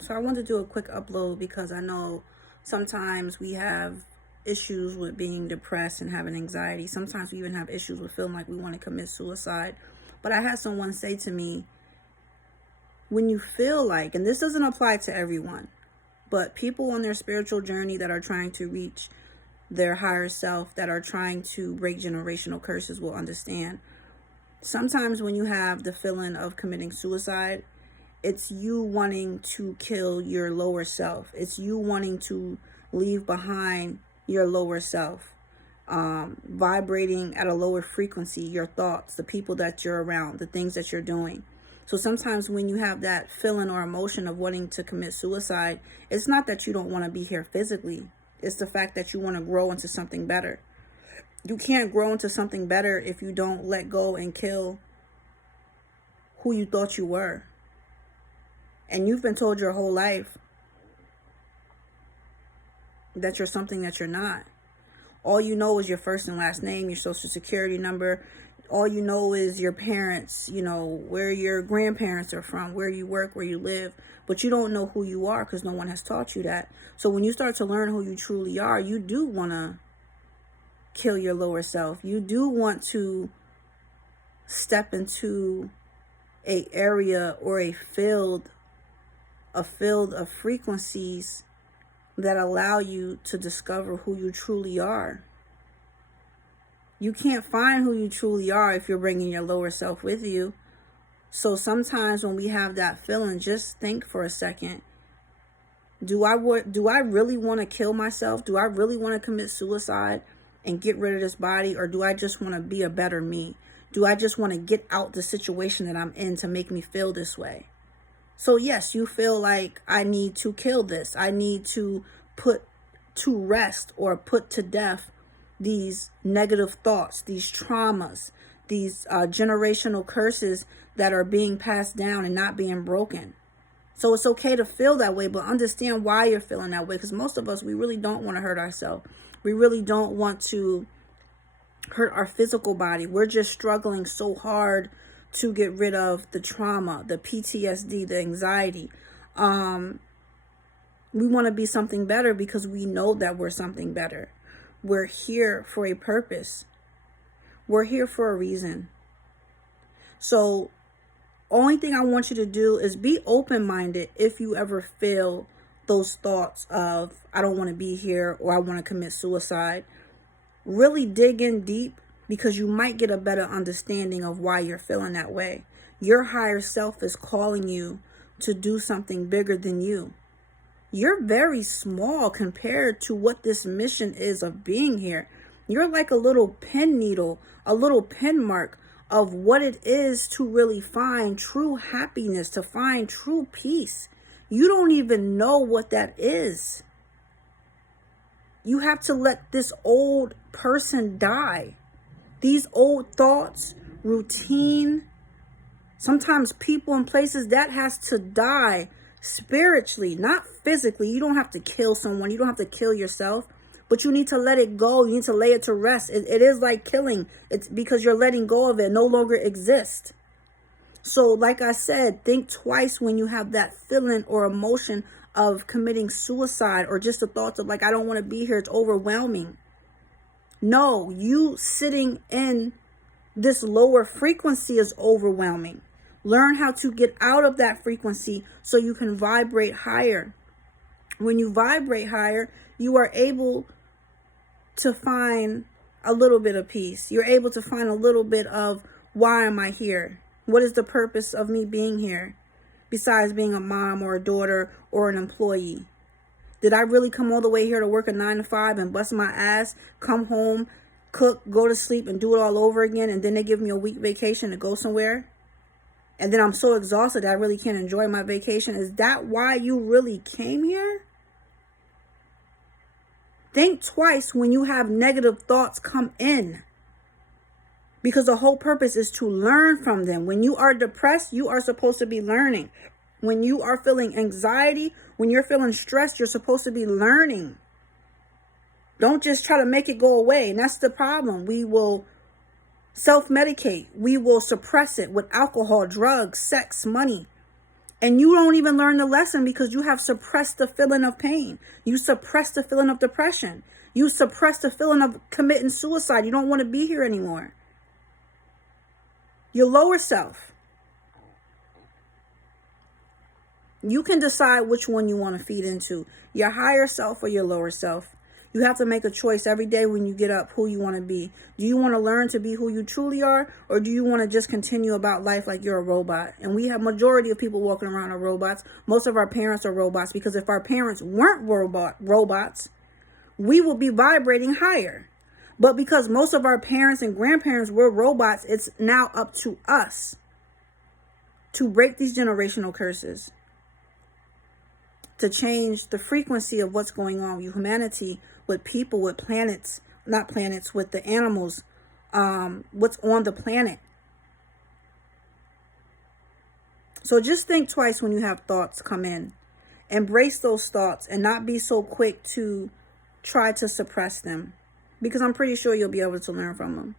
So I want to do a quick upload because I know sometimes we have issues with being depressed and having anxiety. Sometimes we even have issues with feeling like we want to commit suicide. But I had someone say to me, when you feel like, and this doesn't apply to everyone, but people on their spiritual journey that are trying to reach their higher self, that are trying to break generational curses, will understand. Sometimes when you have the feeling of committing suicide, it's you wanting to kill your lower self. It's you wanting to leave behind your lower self, vibrating at a lower frequency, your thoughts, the people that you're around, the things that you're doing. So sometimes when you have that feeling or emotion of wanting to commit suicide, it's not that you don't want to be here physically. It's the fact that you want to grow into something better. You can't grow into something better if you don't let go and kill who you thought you were. And you've been told your whole life that you're something that you're not. All you know is your first and last name, your social security number. All you know is your parents, where your grandparents are from, where you work, where you live. But you don't know who you are because no one has taught you that. So when you start to learn who you truly are, you do want to kill your lower self. You do want to step into a area or a field of frequencies that allow you to discover who you truly are. You can't find who you truly are if you're bringing your lower self with you. So sometimes when we have that feeling, just think for a second. Do I really want to kill myself? Do I really want to commit suicide and get rid of this body? Or do I just want to be a better me? Do I just want to get out the situation that I'm in to make me feel this way? So yes, you feel like I need to kill this. I need to put to rest or put to death these negative thoughts, these traumas, these generational curses that are being passed down and not being broken. So it's okay to feel that way, but understand why you're feeling that way. Because most of us, we really don't want to hurt ourselves. We really don't want to hurt our physical body. We're just struggling so hard to get rid of the trauma, the PTSD, the anxiety. We want to be something better because we know that we're something better. We're here for a purpose. We're here for a reason. So only thing I want you to do is be open-minded if you ever feel those thoughts of, I don't want to be here, or I want to commit suicide. Really dig in deep, because you might get a better understanding of why you're feeling that way. Your higher self is calling you to do something bigger than you. You're very small compared to what this mission is of being here. You're like a little pin needle, a little pin mark of what it is to really find true happiness, to find true peace. You don't even know what that is. You have to let this old person die. These old thoughts, routine, sometimes people and places, that has to die spiritually, not physically. You don't have to kill someone. You don't have to kill yourself, but you need to let it go. You need to lay it to rest. It is like killing. It's because you're letting go of it. It no longer exists. So like I said, think twice when you have that feeling or emotion of committing suicide, or just the thoughts of like, I don't want to be here. It's overwhelming. No, you sitting in this lower frequency is overwhelming. Learn how to get out of that frequency so you can vibrate higher. When you vibrate higher, you are able to find a little bit of peace. You're able to find a little bit of, why am I here? What is the purpose of me being here? Besides being a mom or a daughter or an employee. Did I really come all the way here to work a 9 to 5 and bust my ass, come home, cook, go to sleep, and do it all over again, and then they give me a week vacation to go somewhere? And then I'm so exhausted that I really can't enjoy my vacation. Is that why you really came here? Think twice when you have negative thoughts come in, because the whole purpose is to learn from them. When you are depressed, you are supposed to be learning. When you are feeling anxiety, when you're feeling stressed, you're supposed to be learning. Don't just try to make it go away. And that's the problem. We will self-medicate. We will suppress it with alcohol, drugs, sex, money. And you don't even learn the lesson because you have suppressed the feeling of pain. You suppress the feeling of depression. You suppress the feeling of committing suicide. You don't want to be here anymore. Your lower self. You can decide which one you want to feed into, your higher self or your lower self. You have to make a choice every day when you get up who you want to be. Do you want to learn to be who you truly are, or do you want to just continue about life like you're a robot? And we have majority of people walking around are robots. Most of our parents are robots, because if our parents weren't robots, we will be vibrating higher. But because most of our parents and grandparents were robots, it's now up to us to break these generational curses, to change the frequency of what's going on with humanity, with people, with planets, not planets, with the animals, what's on the planet. So just think twice when you have thoughts come in. Embrace those thoughts and not be so quick to try to suppress them, because I'm pretty sure you'll be able to learn from them.